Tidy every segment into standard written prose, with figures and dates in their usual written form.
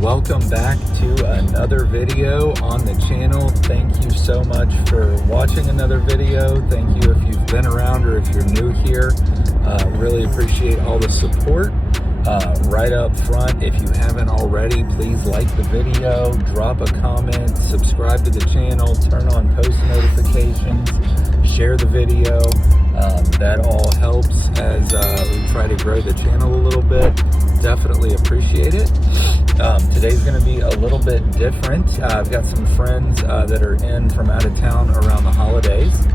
Welcome back to another video on the channel. Thank you so much for watching another video. Thank you if you've been around or if you're new here. Really appreciate all the support. Right up front, if you haven't already, please like the video, drop a comment, subscribe to the channel, turn on post notifications, share the video. That all helps as we try to grow the channel a little bit. Definitely appreciate it. Today's going to be a little bit different. I've got some friends that are in from out of town around the holidays.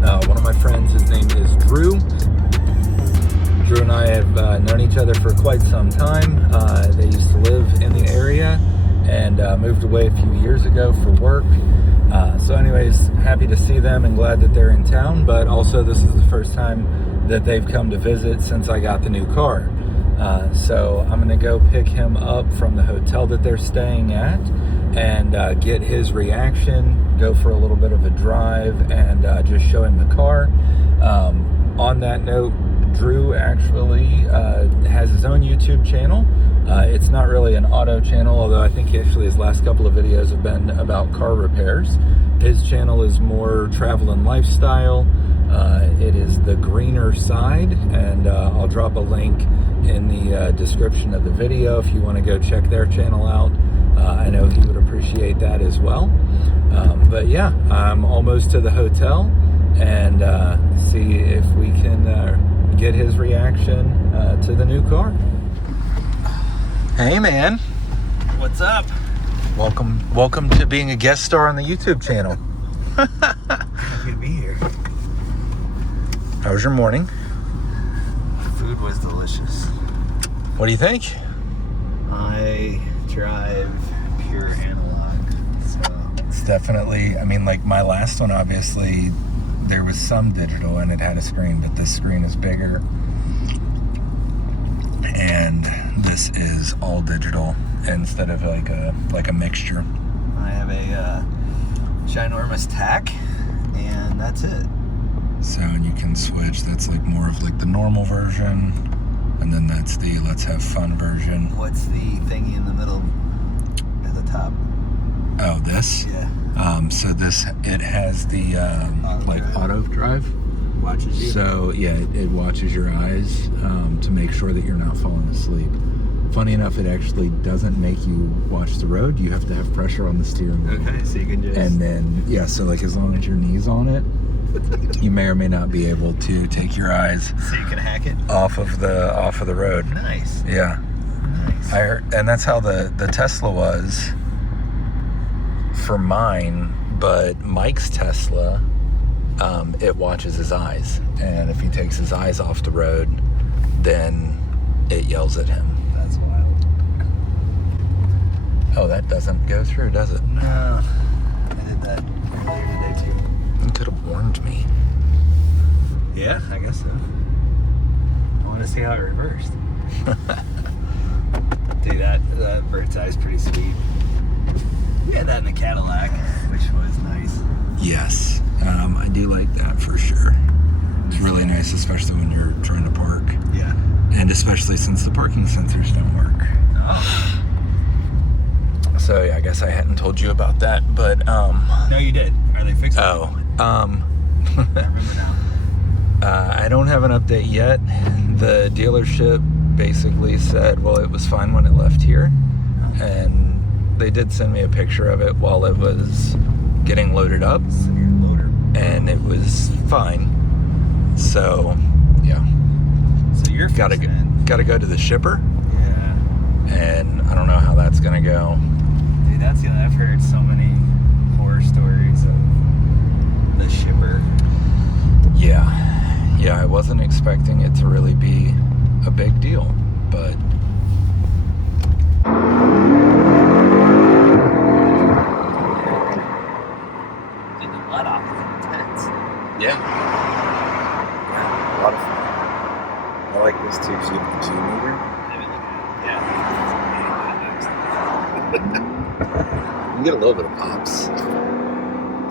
One of my friends, his name is Drew. Drew and I have known each other for quite some time. They used to live in the area and moved away a few years ago for work. So anyways, happy to see them and glad that they're in town, but also this is the first time that they've come to visit since I got the new car. So I'm going to go pick him up from the hotel that they're staying at and get his reaction, go for a little bit of a drive, and just show him the car. On that note, Drew actually has his own YouTube channel. It's not really an auto channel, although I think actually his last couple of videos have been about car repairs. His channel is more travel and lifestyle. It is The Greener Side, and I'll drop a link in the description of the video if you want to go check their channel out. I know he would appreciate that as well. But yeah, I'm almost to the hotel and see if we can get his reaction to the new car. Hey man. What's up? Welcome to being a guest star on the YouTube channel. Happy to be here. How was your morning? Food was delicious. What do you think? I drive pure analog, so It's definitely, I mean, like my last one, obviously, there was some digital and it had a screen, but this screen is bigger. And this is all digital instead of like a mixture. I have a ginormous tack, and that's it. So, and you can switch. That's like more of like the normal version, and then that's the let's have fun version. What's the thingy in the middle at the top? Oh, this? Yeah. So it has the auto drive. Watches you. So yeah, it watches your eyes to make sure that you're not falling asleep. Funny enough, it actually doesn't make you watch the road. You have to have pressure on the steering wheel. Okay, so you can just. And then yeah, so like as long as your knee's on it, you may or may not be able to take your eyes. So you can hack it off of the road. Nice. Yeah. Nice. I heard, and that's how the Tesla was for mine, but Mike's Tesla, it watches his eyes, and if he takes his eyes off the road, then it yells at him. That's wild. Oh, that doesn't go through, does it? No, I did that earlier today too. You could have warned me. Yeah, I guess so. I want to see how it reversed. Dude, that bird's eye is pretty sweet. We had that in the Cadillac, which was nice. Yes, I do like that for sure. It's really nice, especially when you're trying to park. Yeah. And especially since the parking sensors don't work. Oh. So yeah, I guess I hadn't told you about that, but No, you did. Are they fixing it? oh, I remember now. I don't have an update yet. The dealership basically said, well, it was fine when it left here, and they did send me a picture of it while it was getting loaded up, and it was fine. So yeah, So you're gotta go to the shipper, Yeah. and I don't know how that's gonna go. Dude, I've heard so many horror stories of the shipper. Yeah, I wasn't expecting it to really be a big deal, but And the let off is intense. yeah, a lot of fun. I like this too. See the G meter. Yeah. You can get a little bit of pops.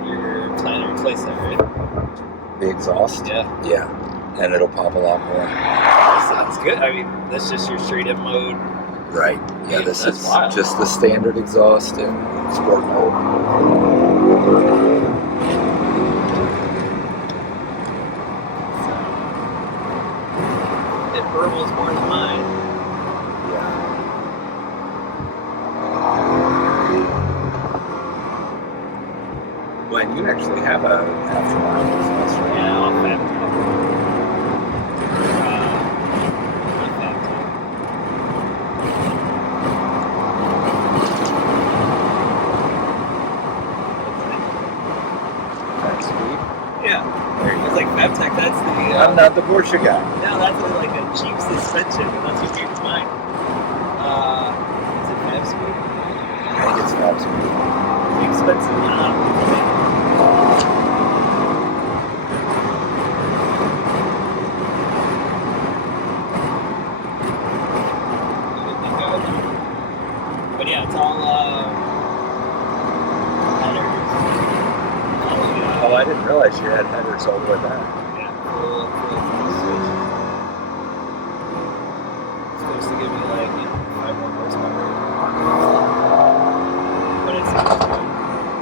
You're planning to replace that, right? The exhaust? Yeah. Yeah. And it'll pop a lot more. Sounds good. I mean, that's just your straight up mode. Right. Yeah, Yeah, this that's is wild. just the standard exhaust in sport mode. It burbles more than mine. Yeah. Well, and you actually have a aftermarket exhaust, right? Yeah, off factory. That's sweet. Yeah, it's like FabTech. That's the. I'm not the Porsche guy. No, that's like a cheap suspension, and that's what keeps mine. Is it Fab Speed? I think it's not sweet. The expensive But yeah, it's all headers. Oh, I didn't realize you had headers all the way back. Yeah, full switch. It's supposed to give me like 5 more horsepower. But it's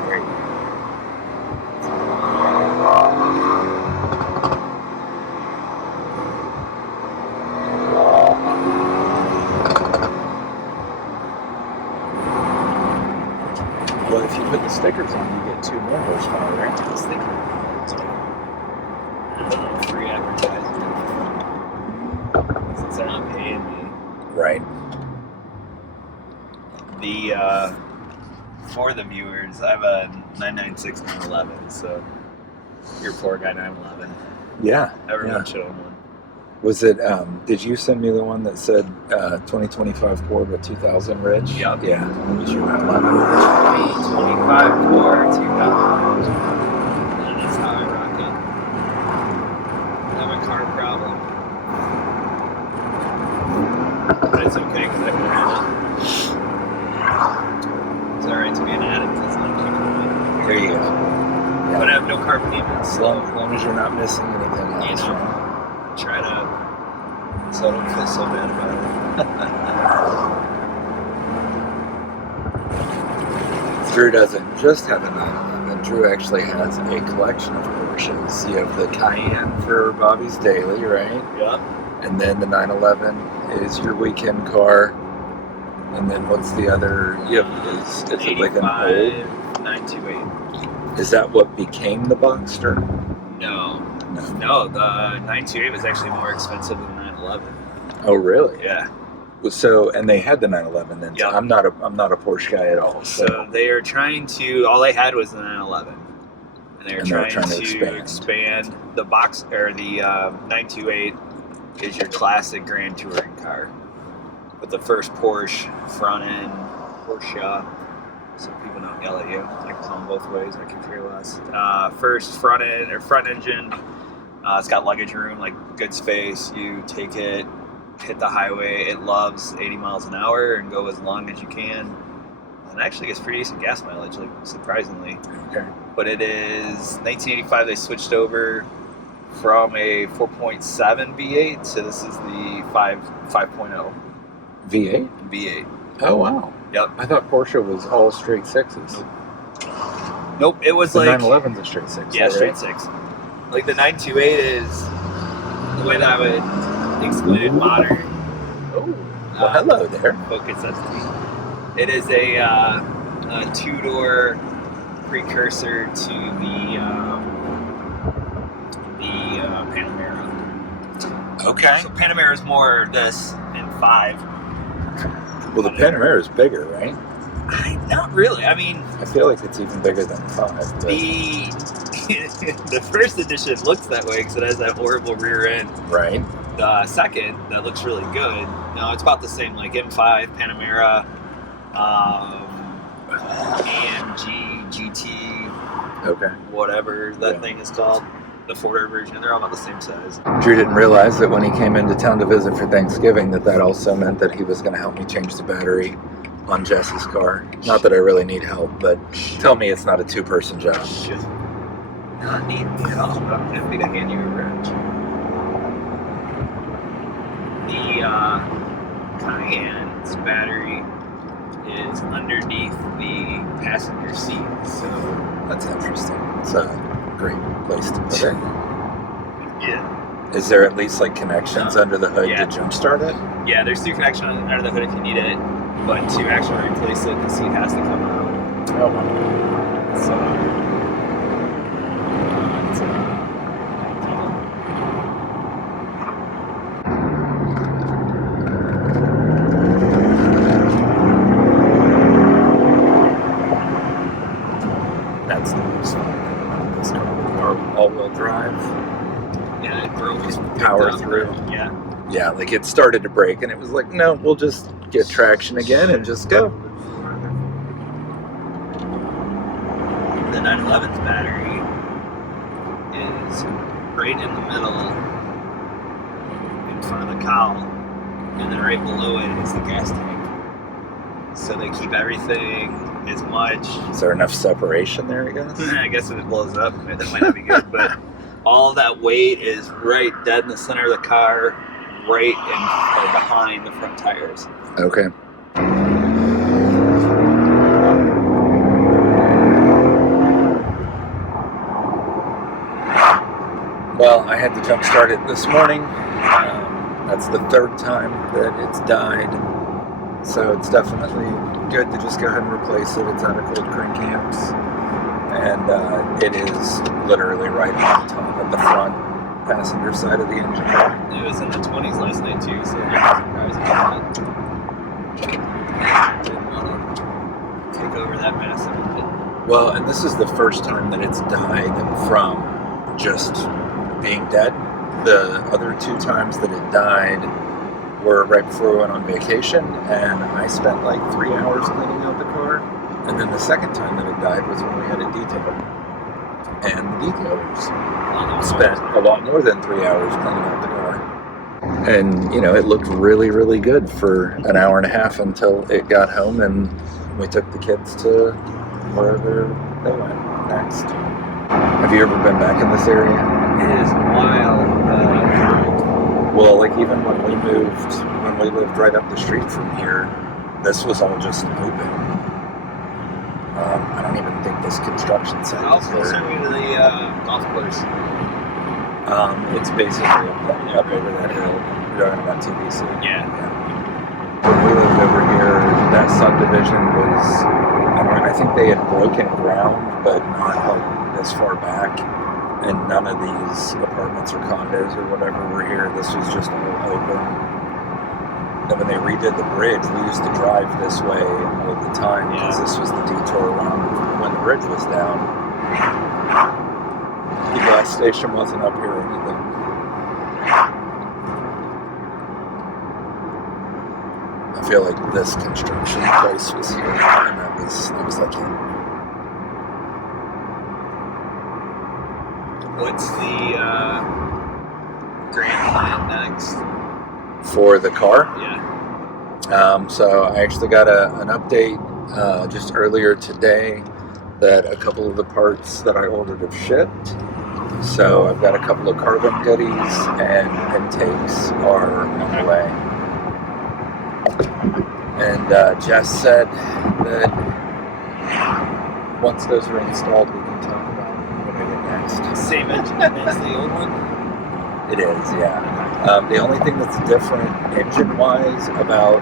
great. Well, if you put the stickers on, you get 2 more horsepower, right? The sticker. Free advertising. Since they're not paying me. Right. For the viewers, I have a 996 911, so your poor guy 911. Yeah. Everyone show him one. Was it, did you send me the one that said 2025 Ford with 2000 Ridge? Yep. Yeah. That was your 911. 25 Ford 2000. And that's how I rock it. I have a car problem. But it's okay because I can handle it. It's alright to be an addict. It's not keeping me. There you go. But I have no car payments. As long as you're not missing anything else. You know, try to, so I don't feel so bad about it. Drew doesn't just have a 911. Drew actually has a collection of Porsches. You have the Cayenne for Bobby's daily, right? it. Yeah. And then the 911 is your weekend car. And then what's the other? You have, is it like an old? 928. Is that what became the Boxster? No, the 928 was actually more expensive than the 911. Oh, really? Yeah. So, and they had the 911 then. Yep. I'm not a Porsche guy at all. So they are trying to. All they had was the 911, and they're trying to expand the box or the 928 is your classic Grand Touring car, with the first Porsche front end Porsche. So people don't yell at you. I can call them both ways. I can care less. First front end or front engine. It's got luggage room, like good space. You take it, hit the highway. It loves 80 miles an hour and go as long as you can. And actually gets pretty decent gas mileage, like surprisingly. Okay. But it is 1985. They switched over from a 4.7 V8, so this is the 5.0 V8? V8. Oh, wow. Yep. I thought Porsche was all straight sixes. Nope. It was The like 911's a straight six. yeah, straight six. Like the 928 is the way that I would explain it modern. Oh, well, hello there. Focus ST. It is a two-door precursor to the Panamera. Okay. So Panamera is more this in 5. Well, the Panamera is bigger, right? Not really. I mean, I feel like it's even bigger than the 5. But... the first edition looks that way because it has that horrible rear end. Right. The second, that looks really good. No, it's about the same, like M5, Panamera, AMG, GT, Okay. whatever that thing is called. The 4-door version, they're all about the same size. Drew didn't realize that when he came into town to visit for Thanksgiving that also meant that he was going to help me change the battery on Jesse's car. Not that I really need help, but tell me it's not a 2-person job. Shit. Not neat at all. I'm happy to hand you a wrench. The Cayenne's battery is underneath the passenger seat, so that's interesting. It's a great place to put it. Yeah. Is there at least like connections under the hood to jumpstart it? Yeah, there's 2 connections under the hood if you need it, but to actually replace it, the seat has to come out. Oh, wow. So, that's the most fun about this car with the all-wheel drive. Yeah, it broke. Just power through. Yeah. Yeah, like it started to break, and it was like, no, we'll just get traction again and just go. The 911's battery is right in the middle, in front of the cowl, and then right below it is the gas tank. So they keep everything as much. Is there enough separation there, I guess? I guess if it blows up, that might not be good, but all that weight is right dead in the center of the car, right in or behind the front tires. Okay. Well, I had to jump start it this morning. That's the 3rd time that it's died. So it's definitely good to just go ahead and replace it. It's under cold crank amps. And it is literally right on top of the front passenger side of the engine. It was in the 20s last night too, so I'm surprised about that. Didn't want to take over that massive engine. Well, and this is the first time that it's died from just being dead. The other 2 times that it died were right before we went on vacation, and I spent like 3 hours cleaning out the car. And then the second time that it died was when we had it detailed. And the detailers spent a lot more than 3 hours cleaning out the car. And, you know, it looked really, really good for an hour and a half until it got home and we took the kids to wherever they went next. Have you ever been back in this area? It is wild. Well, like even when we moved, when we lived right up the street from here, this was all just open. I don't even think this construction site How is close there. are we to the golf course? It's basically up over that hill. You're talking about TBC. Yeah. When we lived over here, that subdivision was, I think they had broken ground, but not like this far back. And none of these apartments or condos or whatever were here. This was just all open. And when they redid the bridge, we used to drive this way all the time because this was the detour around when the bridge was down. The gas station wasn't up here or anything. I feel like this construction place was here, and that was like it. What's the grand plan next? For the car? Yeah. So I actually got an update just earlier today that a couple of the parts that I ordered have shipped. So I've got a couple of carbon goodies and intakes are on the way. And Jess said that once those are installed, we can talk about what I get next. Same engine as the old one? It is, yeah. The only thing that's different engine-wise about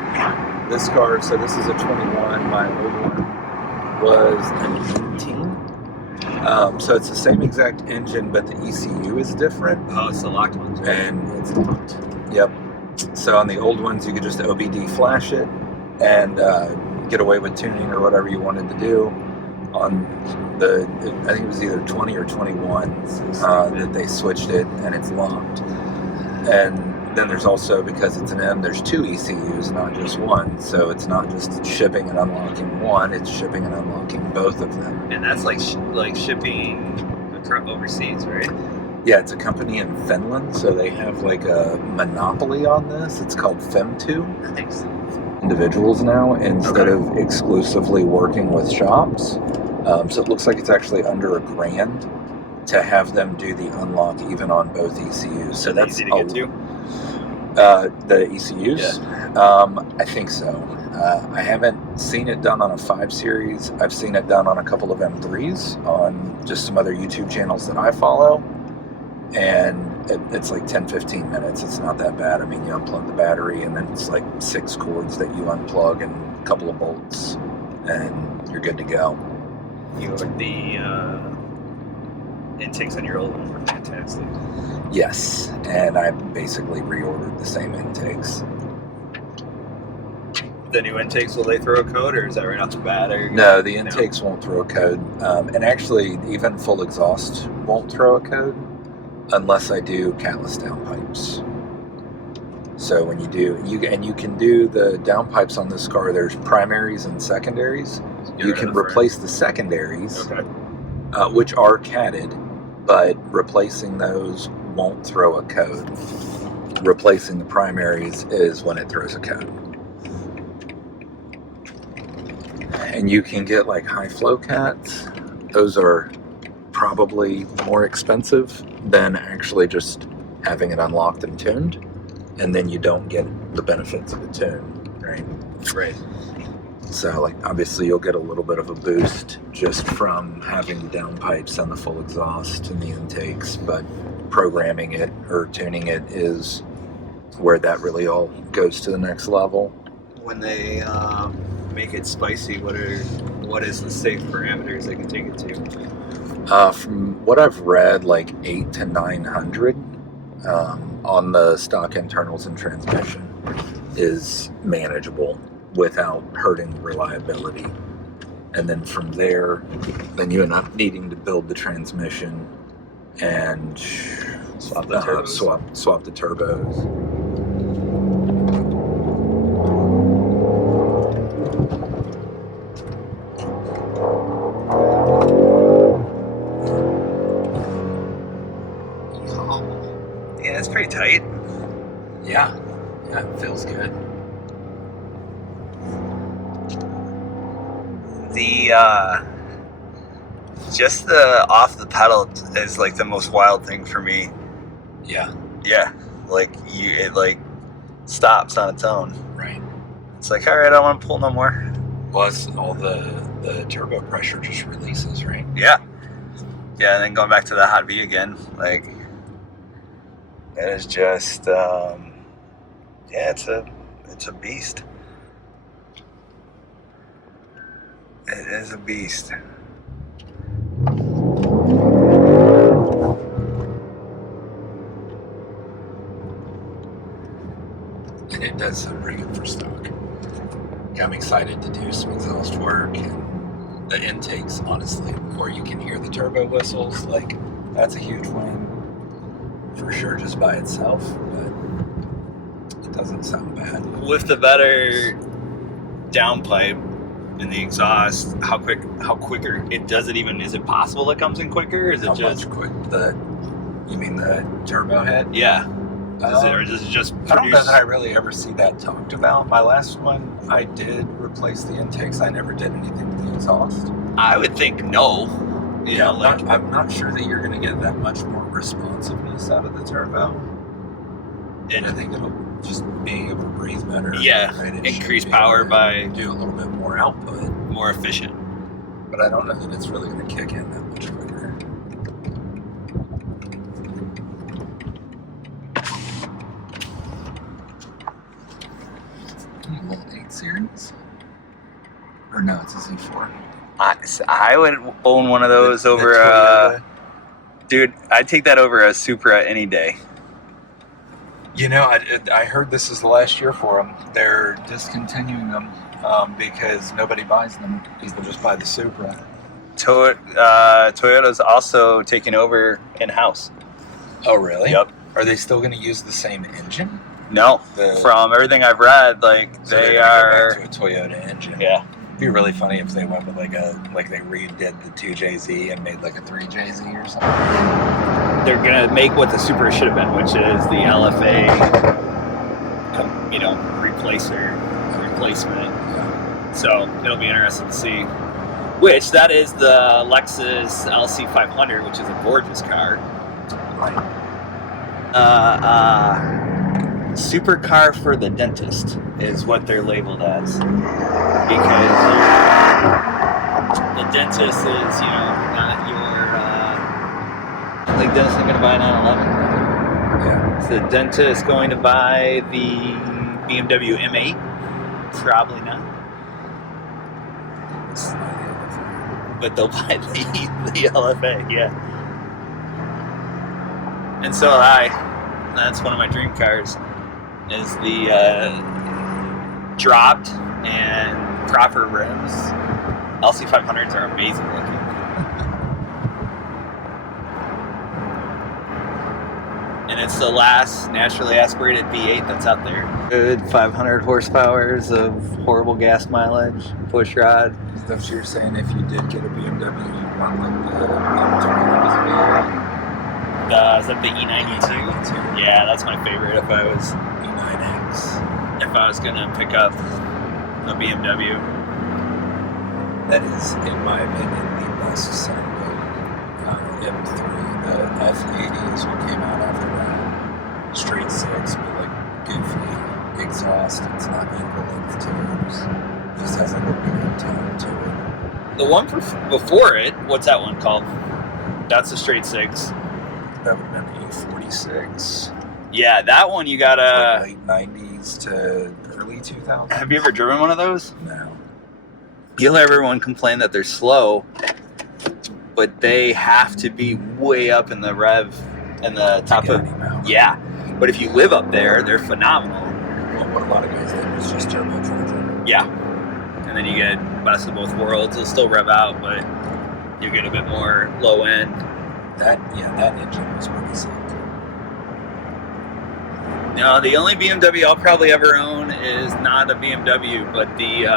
this car, so this is a 21, my old one was an 18. So it's the same exact engine, but the ECU is different. Oh, it's the locked ones, right? And it's locked. Yep. So on the old ones, you could just OBD flash it and get away with tuning or whatever you wanted to do. On the, I think it was either 20 or 21 that they switched it, and it's locked. And then there's also, because it's an M, there's 2 ECUs, not just one. So it's not just shipping and unlocking one, it's shipping and unlocking both of them. And that's like shipping overseas, right? Yeah, it's a company in Finland, so they have like a monopoly on this. It's called Fem2. Nice. Individuals now, instead of exclusively working with shops. So it looks like it's actually under $1,000 to have them do the unlock even on both ECUs. So that's easy to get to. The ECUs. I think so. I haven't seen it done on a 5 Series. I've seen it done on a couple of M3s on just some other YouTube channels that I follow. And it's like 10-15 minutes. It's not that bad. I mean, you unplug the battery and then it's like 6 cords that you unplug and a couple of bolts and you're good to go. The intakes on your old one were fantastic. Yes, and I basically reordered the same intakes. The new intakes, will they throw a code, or is that right off the bat? No, the intakes won't throw a code. And actually, even full exhaust won't throw a code unless I do catless downpipes. So when you do, you can do the downpipes on this car, there's primaries and secondaries. You can replace the secondaries, okay, which are catted, but replacing those won't throw a code. Replacing the primaries is when it throws a code. And you can get like high flow cats. Those are probably more expensive than actually just having it unlocked and tuned. And then you don't get the benefits of a tune, right? Right. So like obviously you'll get a little bit of a boost just from having the downpipes and the full exhaust and the intakes, but programming it or tuning it is where that really all goes to the next level. When they make it spicy, what is the safe parameters they can take it to? From what I've read, like 800 to 900 on the stock internals and transmission is manageable without hurting reliability. And then from there, then you end up needing to build the transmission and swap the turbos. Yeah, it's pretty tight. Yeah, it feels good. Just the off the pedal is like the most wild thing for me. Yeah, like it like stops on its own. Right. It's like, all right, I don't want to pull no more. Plus all the turbo pressure just releases, right? Yeah, and then going back to the hot V again, like it is just it's a beast. It is a beast. And it does sound pretty good for stock. I'm excited to do some exhaust work and the intakes, honestly, where you can hear the turbo whistles. Like, that's a huge win for sure just by itself, but it doesn't sound bad. With the better downpipe and the exhaust, how quicker is it possible it comes in quicker? Or is it just much quick? You mean the turbo head? Yeah. Or does it just produce? I don't know that I really ever see that talked about. My last one, I did replace the intakes. I never did anything to the exhaust. I would think no. I'm not sure that you're going to get that much more responsiveness out of the turbo. And I think it'll just be able to breathe better. Yeah, right? Increase power by do a little bit more output. More efficient. But I don't know that it's really going to kick in that much quicker. Little 8 Series? Or no, it's a Z4. I would own one of those over dude, I'd take that over a Supra any day. You know, I heard this is the last year for them. They're discontinuing them because nobody buys them. People just buy the Supra. Toyota's also taking over in-house. Oh, really? Yep. Are they still going to use the same engine? No. From everything I've read, so they are go back to a Toyota engine. Yeah. It'd be really funny if they went with like they redid the 2JZ and made like a 3JZ or something. They're gonna make what the Supra should have been, which is the LFA, replacement. Yeah. So it'll be interesting to see. Which, that is the Lexus LC500, which is a gorgeous car. Right. Supercar for the dentist is what they're labeled as. Because the dentist is, you know, not your, like dentist going to buy a 911. Yeah. Is the dentist going to buy the BMW M8? Probably not. But they'll buy the LFA, yeah. And so I. That's one of my dream cars. Is the dropped and proper rims. LC500s are amazing looking. And it's the last naturally aspirated V8 that's out there. Good 500 horsepowers of horrible gas mileage, push rod. Stuff you're saying if you did get a BMW, you'd want like the Is that the E92? Yeah, that's my favorite if I was E9X. If I was gonna pick up a BMW. That is, in my opinion, the best sounding M3. The F80 is what came out after that. Straight six, but like goofy exhaust. It's not equal length tubes. It just has like a weird tone to it. The one before it, what's that one called? That's a straight six. That would have been E46. Yeah, that one you gotta. Like late 90s to early 2000s. Have you ever driven one of those? No. You'll hear everyone complain that they're slow, but they have to be way up in the rev and the top of. Yeah, but if you live up there, they're phenomenal. Well, what a lot of guys did was just turbocharger. Yeah, and then you get best of both worlds. It'll still rev out, but you get a bit more low end. That engine was pretty sick. No, the only BMW I'll probably ever own is not a BMW, but the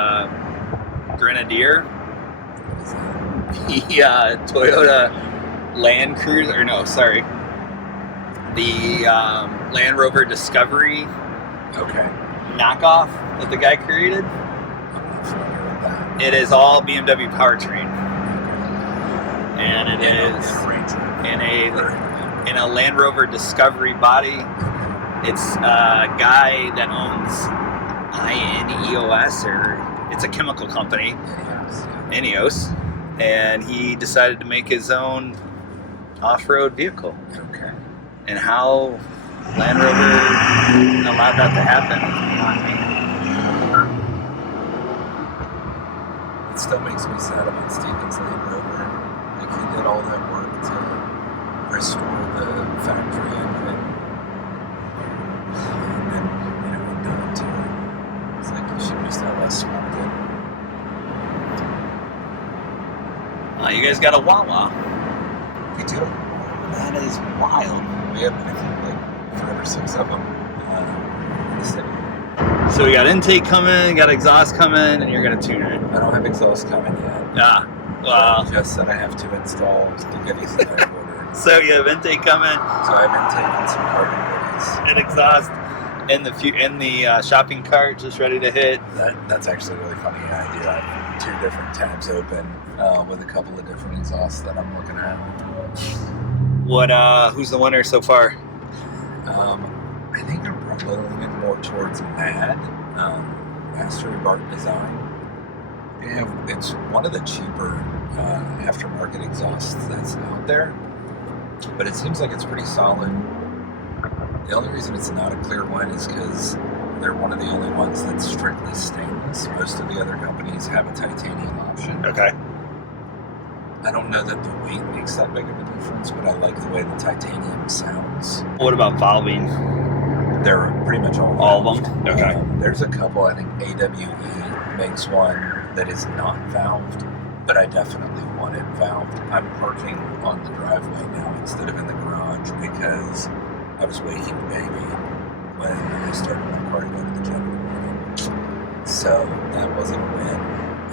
Grenadier. What is that? The Toyota Land Cruiser, or no, sorry. The Land Rover Discovery knockoff that the guy created. I'm not familiar with that. It is all BMW powertrain. And it is in a Land Rover Discovery body. It's a guy that owns INEOS, or it's a chemical company, INEOS, and he decided to make his own off-road vehicle. Okay. And how Land Rover allowed that to happen is beyond me. It still makes me sad about Stephen's Land Rover. Like, he did all that work to restore the factory engine. And then, do it to it. It's like, you should just have less swapped in. You guys got a Wawa. We do. That is wild. We have, I think, like 5 or 6 of them in the city. So we got intake coming, got exhaust coming, and you're gonna tune it. I don't have exhaust coming yet. Ah, well. Just that I have 2 installs to get these that I ordered. So you have intake coming. So I've been taking some carbon goodies. And exhaust in the shopping cart, just ready to hit. That's actually a really funny idea. I have 2 different tabs open with a couple of different exhausts that I'm looking at. Who's the winner so far? I think I'm probably leaning more towards Mad, Mastery of Art Design. It's one of the cheaper aftermarket exhausts that's out there, but it seems like it's pretty solid. The only reason it's not a clear one is because they're one of the only ones that's strictly stainless. Most of the other companies have a titanium option. Okay. I don't know that the weight makes that big of a difference, but I like the way the titanium sounds. What about valving? They're pretty much all of them? Okay. There's a couple, I think AWE makes one that is not valved, but I definitely want it valved. I'm parking on the driveway now instead of in the garage because I was waking the baby when I started my car to go to the gym in the morning. So that wasn't a win,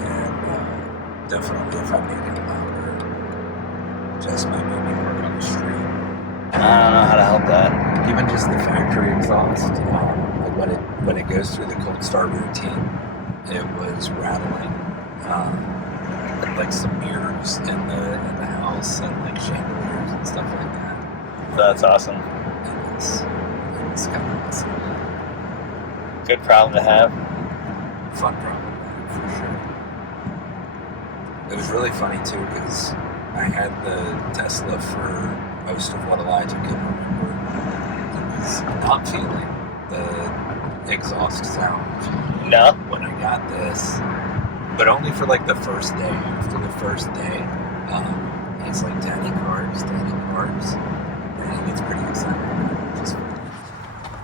and definitely if I made it louder, just might make me work on the street. I don't know how to help that. Even just the factory exhaust, like when it goes through the cold start routine, it was rattling. and like some mirrors in the house and like chandeliers and stuff like that. That's awesome. And it's kind of awesome. Good problem to have. Fun problem, for sure. It was really funny too because I had the Tesla for most of what Elijah could remember. He was not feeling the exhaust sound No. when I got this, but only for like the first day. After the first day, he's like, Daddy carbs. And he gets pretty excited.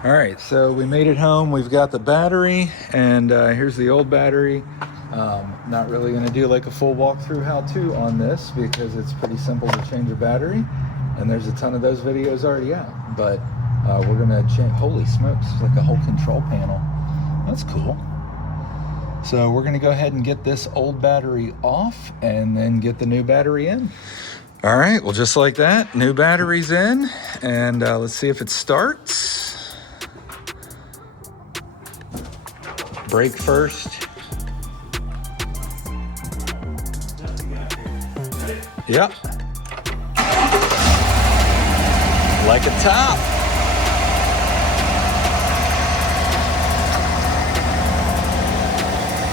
All right, so we made it home. We've got the battery, and here's the old battery. Not really going to do like a full walkthrough how-to on this because it's pretty simple to change a battery, and there's a ton of those videos already out. But we're going to change. Holy smokes, it's like a whole control panel. That's cool. So we're going to go ahead and get this old battery off and then get the new battery in. All right, well, just like that, new battery's in, and let's see if it starts. Brake first. Yep. Like a top.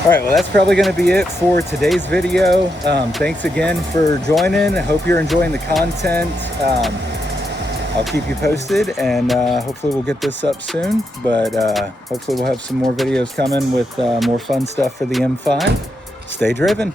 All right, well, that's probably going to be it for today's video. Thanks again for joining. I hope you're enjoying the content. I'll keep you posted, and hopefully we'll get this up soon. But hopefully we'll have some more videos coming with more fun stuff for the M5. Stay driven.